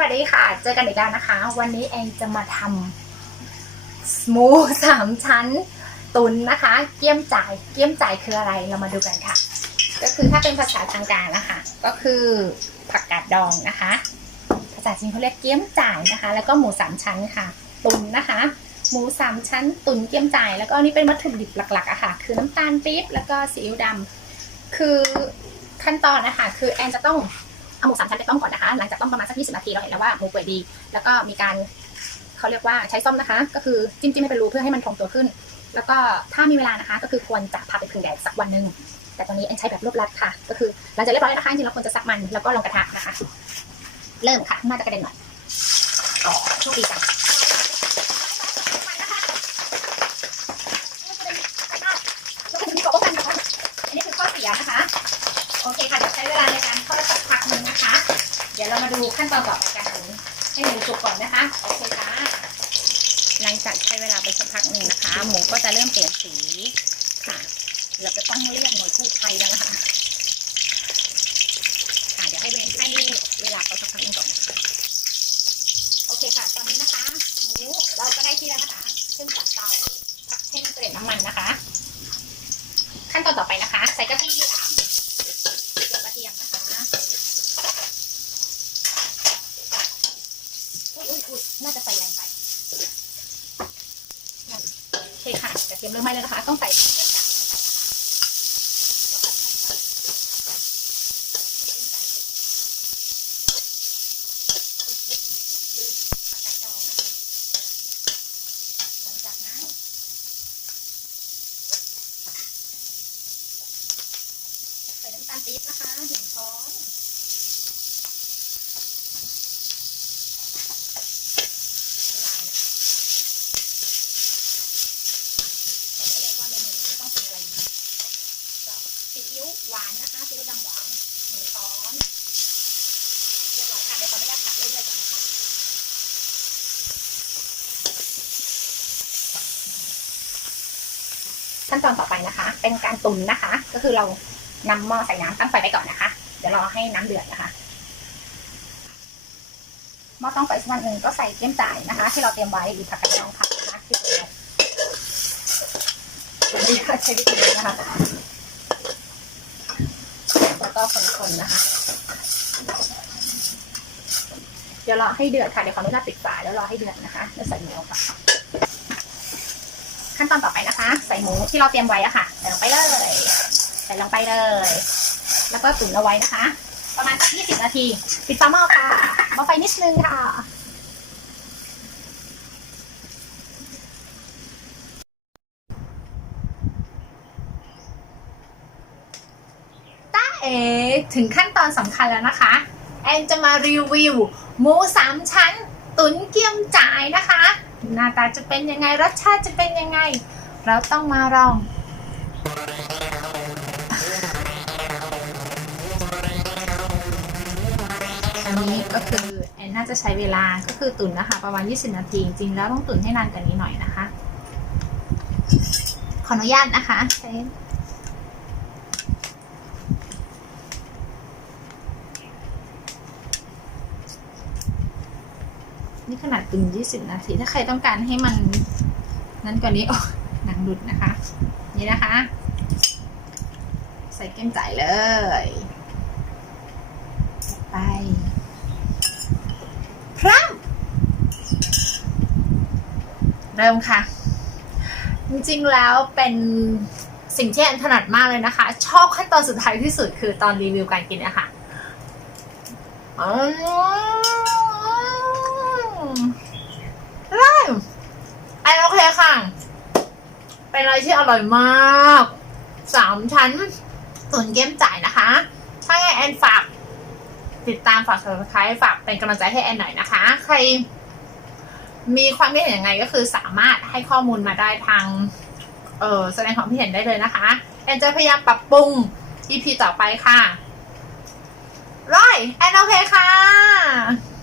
วัสดีค่ะ เจอกันอีกแล้วนะคะ วันนี้แองจะมาทำหมูสามชั้น ตุนนะคะ เกี๊ยมจ่าย เกี๊ยมจ่ายคืออะไร เรามาดูกันค่ะ ก็คือถ้าเป็นภาษาทางการนะคะ ก็คือผักกาดดองนะคะ ภาษาจีนเขาเรียกเกี๊ยมจ่ายนะคะ แล้วก็หมูสามชั้นค่ะ ตุนนะคะ หมูสามชั้น ตุนเกี๊ยมจ่าย แล้วก็อันนี่เป็นวัตถุดิบหลักๆอะค่ะ คือน้ำตาลปี๊บ แล้วก็ซีอิ๊วดำคือขั้นตอนนะคะ คือแอนจะต้อง เอาหมูสามชั้นไปต้มก่อนนะคะ หลังจากต้มประมาณสัก 20 นาทีเราเห็นแล้วว่าหมูเปื่อยดี แล้วก็มีการเขาเรียกว่าใช้ส้อมนะคะ ก็คือจิ้มจิ้มให้เป็นรูเพื่อให้มันพองตัวขึ้น แล้วก็ถ้ามีเวลานะคะ ก็คือควรจะพาไปพึ่งแดดสักวันหนึ่งแต่ตอนนี้แอนใช้แบบรวบรัดค่ะ ก็คือหลังจากเรียบร้อยแล้วนะคะจริงๆเราควรจะซักมันแล้วก็ลงกระทะนะคะ เริ่มค่ะน่าจะกระเด็นหน่อยอ๋อโชคดีจังอันนี้คือข้อเสียนะคะ โอเคค่ะเดี๋ยวใช้เวลาในการทอดสักพักหนึ่งนะคะ เดี๋ยวเรามาดูขั้นตอนต่อไปกันถึงให้หมูสุกก่อนนะคะโอเคค่ะหลังจากใช้เวลาไปสักพักหนึ่งนะคะ หมูก็จะเริ่มเปลี่ยนสีค่ะ เราจะต้องเรียกหน่วยกู้ภัยแล้วนะคะค่ะเดี๋ยวให้เวลาให้เวลาเขาสักพักหนึ่งก่อน โอเคค่ะ ตอนนี้นะคะ หมูเราก็ได้ที่แล้วนะคะขึ้นจากเตาพักให้มันเปลี่ยนน้ำมันนะคะ ขั้นตอนต่อไปนะคะ ใส่กระเทียม เกลือกระเทียมนะคะอุ้ยอุ้ยอุ้ยน่าจะใส่แรงไปโอเคค่ะ กระเทียมเริ่มไหม้แล้วนะคะ ต้องใส่ใส่น้ำตาลปี๊บนะคะหนึ่งช้อนละลายนะคะแต่ไม่เรียกว่าเมนูนี้ไม่ต้องเป็นอะไรนะก็ซีอิ๊วหวานนะคะซีอิ๊วดำหวานหนึ่งช้อนเรียบร้อยค่ะเดี๋ยวขออนุญาตตักเรื่อยๆก่อนนะคะ ขั้นตอนต่อไปนะคะ เป็นการตุนนะคะ ก็คือเรานำหม้อใส่น้ำตั้งไฟไปก่อนนะคะ เดี๋ยวรอให้น้ำเดือดนะคะหม้อต้องไฟสักวันหนึ่งก็ใส่เกี๊ยมจ่ายนะคะ ที่เราเตรียมไว้หรือผักกาดดองค่ะนะคะที่เราใช้วิธีนี้นะคะแล้วก็คนๆนะคะ เดี๋ยวรอให้เดือดค่ะเดี๋ยวขออนุญาตปิดฝาแล้วรอให้เดือดนะคะแล้วใส่หมูลงค่ะ ขั้นตอนต่อไปนะคะ หมูที่เราเตรียมไว้อะค่ะใส่ลงไปเลยใส่ลงไปเลย แล้วก็ตุ๋นเอาไว้นะคะ ประมาณสัก20นาที ปิดฝาหม้อค่ะเบาไฟนิดนึงค่ะต้าเอถึงขั้นตอนสำคัญแล้วนะคะ แอนจะมารีวิวหมูสามชั้น ตุ๋นเกี๊ยมจ่ายนะคะ หน้าตาจะเป็นยังไงรสชาติจะเป็นยังไง เราต้องมาลองอันนี้ก็คือแอนน่าจะใช้เวลาก็คือตุนนะคะ ประมาณ 20 นาที จริงๆแล้วต้องตุนให้นานกว่านี้หน่อยนะคะ ขออนุญาตนะคะใช้นี่ขนาดตุน20 นาที ถ้าใครต้องการให้มันนั้นกว่านี้ หนังหลุดนะคะ นี่นะคะ ใส่เกมจ่ายเลย ไปพร้อมเริ่มค่ะ จริงๆแล้วเป็นสิ่งที่แอนถนัดมากเลยนะคะ ชอบขั้นตอนสุดท้ายที่สุดคือตอนรีวิวการกินนี่ยค่ะอืมเริ่มไอโอเคค่ะ เป็นอะไรที่อร่อยมากสามชั้นตุ๋นเกมจ่ายนะคะ ถ้าไงแอนฝาก ติดตามฝาก subscribe ฝากเป็นกำลังใจให้แอนหน่อยนะคะ ใคร มีความคิดเห็นยังไงก็คือสามารถให้ข้อมูลมาได้ทาง เออแสดงความคิดเห็นได้เลยนะคะ แอนจะพยายามปรับปรุง EP ต่อไปค่ะร้อยแอนโอเคค่ะ